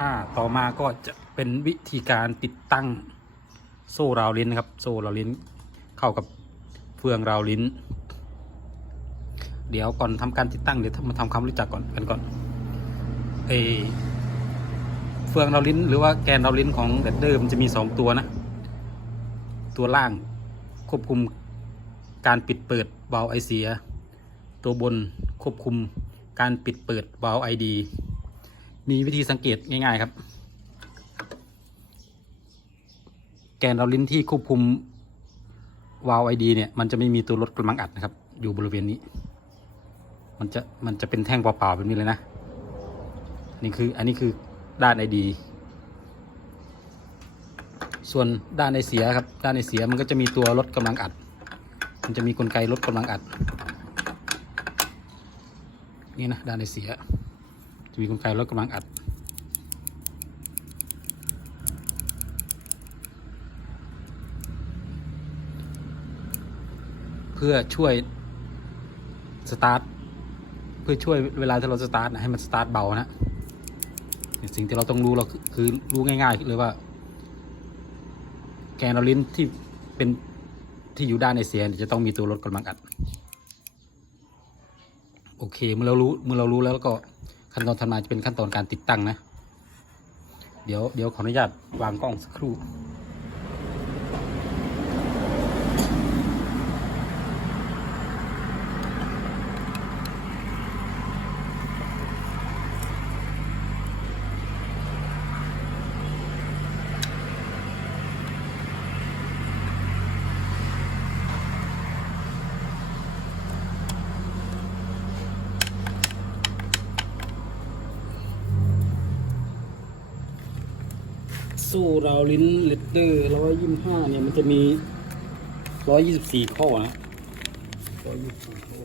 อ่าต่อมาก็จะเป็นวิธีการติดตั้งโซ่ราวลิ้นนะครับ โซ่ราวลิ้น เข้ากับเฟืองราวลิ้น เดี๋ยวก่อนทำการติดตั้งเดี๋ยวมาทำความรู้จักก่อนกันก่อนเอเฟืองราวลิ้น หรือว่าแกนราวลิ้นของแดดเดอร์มันจะมีสองตัวนะ ตัวล่างควบคุมการปิดเปิดวาล์วไอเสีย ตัวบนควบคุมการปิดเปิดวาล์วไอดี มีวิธีสังเกตง่าย ๆ ครับ แกนเราลิ้นที่ควบคุมวาล์วไอดีเนี่ย มันจะไม่มีตัวลดกำลังอัดนะครับ อยู่บริเวณนี้ มันจะมันจะเป็นแท่งเปล่าๆแบบนี้เลยนะนี่คืออันนี้คือด้านไอดีส่วนด้านไอเสียครับ ด้านไอเสียมันก็จะมีตัวลดกำลังอัด มันจะมีกลไกลดกำลังอัด นี่นะด้านไอเสีย จะมีกลไกลดกำลังอัด เพื่อช่วยสตาร์ทเพื่อช่วยเวลาที่เราสตาร์ทนะให้มันสตาร์ทเบานะสิ่งที่เราต้องรู้เราคือรู้ง่ายๆเลยว่า แกนเราลิ้นที่เป็นที่อยู่ด้านในเสียจะต้องมีตัวลดกำลังอัด โอเคเมื่อเรารู้เมื่อเรารู้แล้วก็ ขั้นตอนถัดมาจะเป็นขั้นตอนการติดตั้งนะ เดี๋ยวเดี๋ยวขออนุญาตวางกล้องสักครู่ สู้เราลิ้นลิตเตอร์ร้อยยี่ห้าเนี่ยมันจะมีร้อยยี่สิบสี่ข้อนะร้อยยี่สิบสี่ข้อ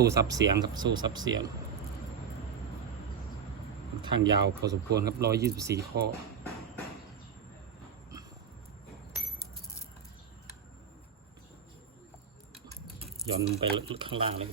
สู้ซับเสียงครับสู้ซับเสียงทางยาวพอสมควรครับร้อยยี่สิบสี่ข้อย้อนลงไปข้างล่างเลย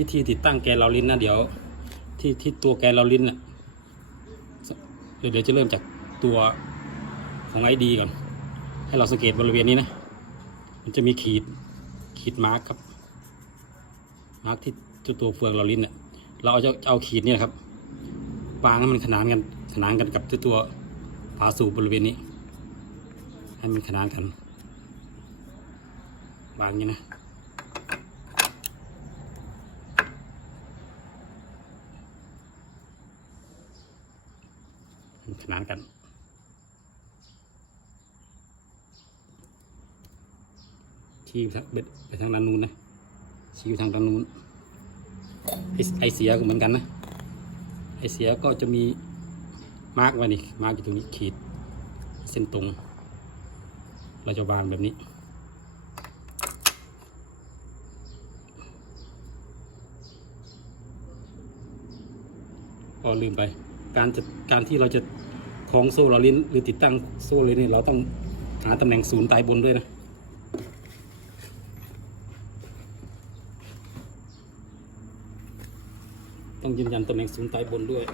วิธีติดตั้งแกนเราลิ้นนะเดี๋ยว ที่ที่ตัวแกนเราลิ้นน่ะเดี๋ยวเดี๋ยวจะเริ่มจากตัวของไอดีก่อน ให้เราสังเกตบริเวณนี้นะ มันจะมีขีดขีดมาร์กครับ มาร์กที่ตัวตัวเฟืองเราลิ้นเนี่ยเราเอาจะเอาขีดเนี่ยครับวางให้มันขนานกันขนานกันกับตัวตัวฝาสูบบริเวณนี้ ให้มันขนานกันวางอย่างนี้นะ นานกัน ชี้ทางดไปทางด้านนู้นนะชี้อยู่ทางด้านนู้นไอไอเสียก็เหมือนกันนะ ไอเสียก็จะมีมาร์กไว้นี่มาร์กอยู่ตรงนี้ขีดเส้นตรง เราจะวางแบบนี้ ก็ลืมไป การจะการที่เราจะ คล้องโซ่เราลิ้นหรือติดตั้งโซ่เลยนี่เราต้องหาตำแหน่งศูนย์ตายบนด้วยนะต้องยืนยันตำแหน่งศูนย์ตายบนด้วย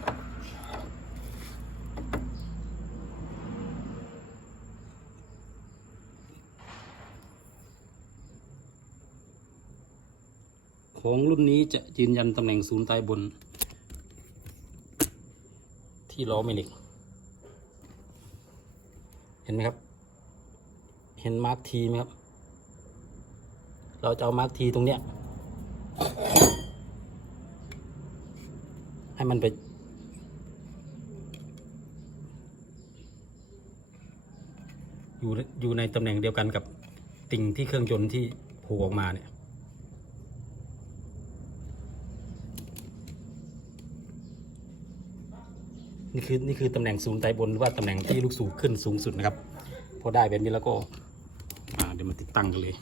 ของรุ่นนี้จะยืนยันตำแหน่งศูนย์ตายบน ที่ล้อแม่เหล็ก เห็นไหมครับ เห็นมาร์กทีไหมครับ เราจะเอามาร์กทีตรงเนี้ย ให้มันไป อยู่ในอยู่ในตำแหน่งเดียวกันกับติ่งที่เครื่องยนต์ที่โผล่ออกมาเนี่ย นี่คือนี่คือตำแหน่งสูงไตบนหรือว่าตำแหน่งที่ลูกสูบขึ้นสูงสุดนะครับพอได้แบบนี้แล้วก็เดี๋ยวมาติดตั้งกันเลย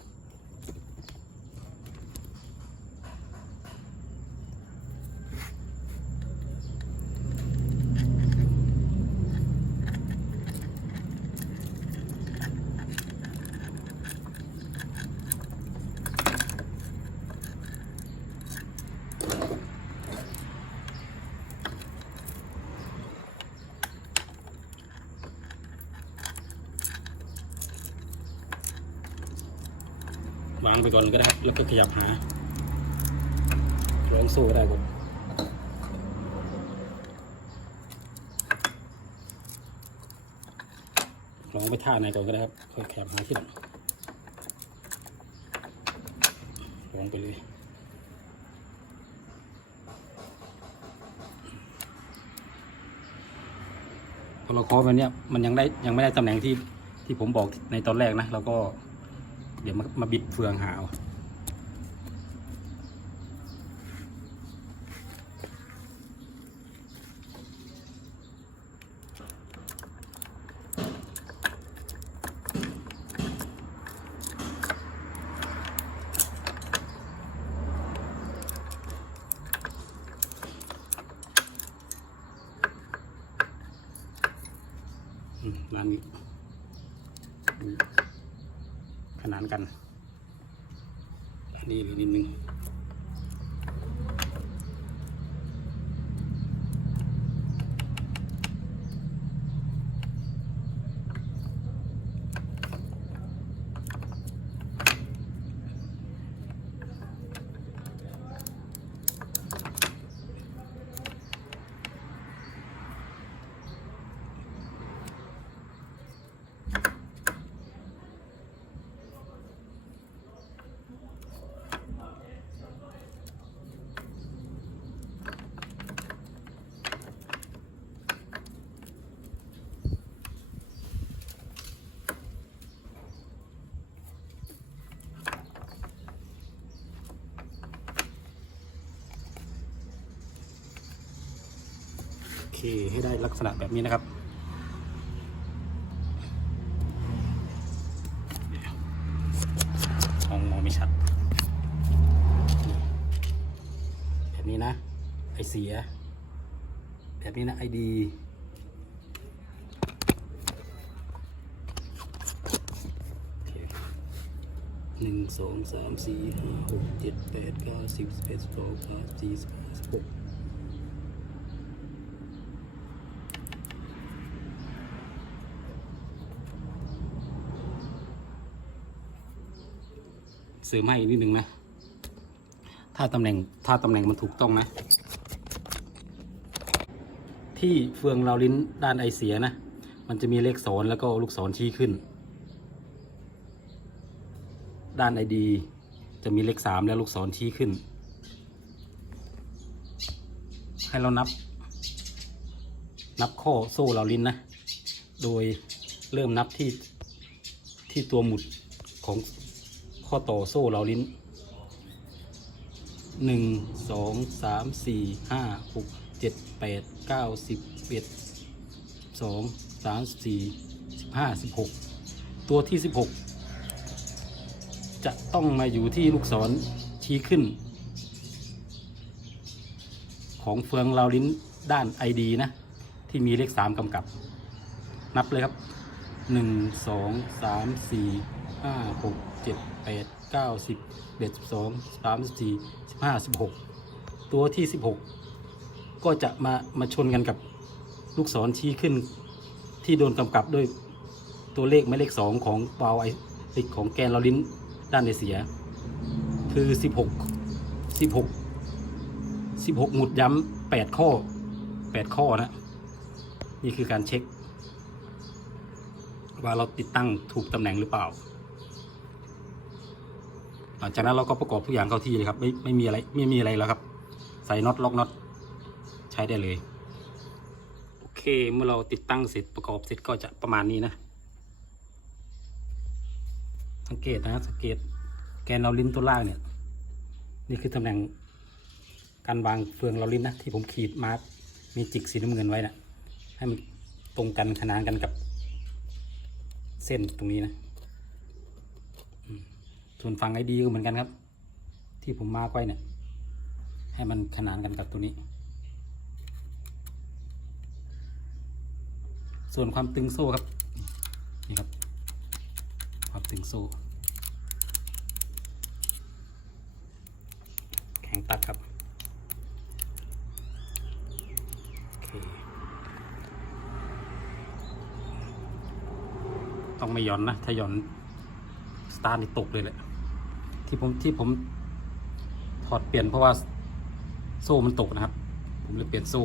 วางไปก่อนก็ได้ครับแล้วก็ขยับหาลองโซ่ได้ก่อนลองไปท่าไหนก่อนก็ได้ครับค่อยขยับหาที่หลังลองไปเลยพอเราเคาะไปเนี้ยมันยังได้ยังไม่ได้ตำแหน่งที่ที่ผมบอกในตอนแรกนะเราก็ เดี๋ยวมามาบิดเฟืองหาเอาอืมร้านนี้อืมขนาน กัน เคให้ได้ลักษณะแบบนี้นะครับมองมองไม่ชัด แบบนี้นะ ไอเสีย แบบนี้นะไอดีหนึ่งสองสามสี่ห้าหกเจ็ดแปดเก้าสิบสิบเอ็ดสิบสองสิบสามสิบสี่สิบห้าสิบหก ริมให้อีกนิดนึงนะ ถ้าตำแหน่งถ้าตำแหน่งมันถูกต้องนะ ที่เฟืองเราลิ้นด้านไอเสียนะ มันจะมีเลขศรแล้วก็ลูกศรชี้ขึ้น ด้านไอดี จะมีเลขสามและลูกศรชี้ขึ้น ให้เรานับ นับข้อโซ่เราลิ้นนะ โดยเริ่มนับที่ที่ตัวหมุดของ ข้อต่อโซ่เราลิ้นหนึ่งสองสามสี่ห้าหกเจ็ดแปดเก้าสิบเอ็ดสองสามสี่สิบห้าสิบหกตัวที่สิบหกจะต้องมาอยู่ที่ลูกศรชี้ขึ้น ของเฟืองเราลิ้นด้าน ID นะ ที่มีเลข 3 กำกับ นับเลยครับ 1 2 3 4 5 6 7 8 9 10 11 12 13 14 15 16ตัวที่16ก็จะมามาชนกันกับลูกศรชี้ขึ้นที่โดนกำกับด้วยตัวเลขหมายเลข2ของเปาไอติกของแกนเราลิ้นด้านในเสีย คือสิบหกสิบหกสิบหกหมุดย้ำแปดข้อแปดข้อนะ นี่คือการเช็ค ว่าเราติดตั้งถูกตำแหน่งหรือเปล่า ลังจากนั้นเราก็ประกอบทุกอย่างเข้าที่เลยครับ ไม่ไม่มีอะไรไม่มีอะไรแล้วครับ ใส่น็อตล็อกน็อตใช้ได้เลย โอเคเมื่อเราติดตั้งเสร็จประกอบเสร็จก็จะประมาณนี้นะ สังเกตนะสังเกตแกนเราลิ้นตัวล่างเนี่ย นี่คือตำแหน่งการวางเฟืองเราลิ้นนะที่ผมขีดมาร์กมีจิกสีน้ำเงินไว้นะให้มันตรงกันขนานกันกับเส้นตรงนี้นะ ส่วนฝั่งไอดีก็เหมือนกันครับ ที่ผมมาร์กไว้เนี่ย ให้มันขนานกันกับตัวนี้ ส่วนความตึงโซ่ครับนี่ครับ ความตึงโซ่ แข็งตัดครับต้องไม่หย่อนนะ ถ้าหย่อน สตาร์ทนี่ตกเลยแหละ ที่ผมที่ผมถอดเปลี่ยนเพราะว่าโซ่มันตกนะครับ ผมเลยเปลี่ยนโซ่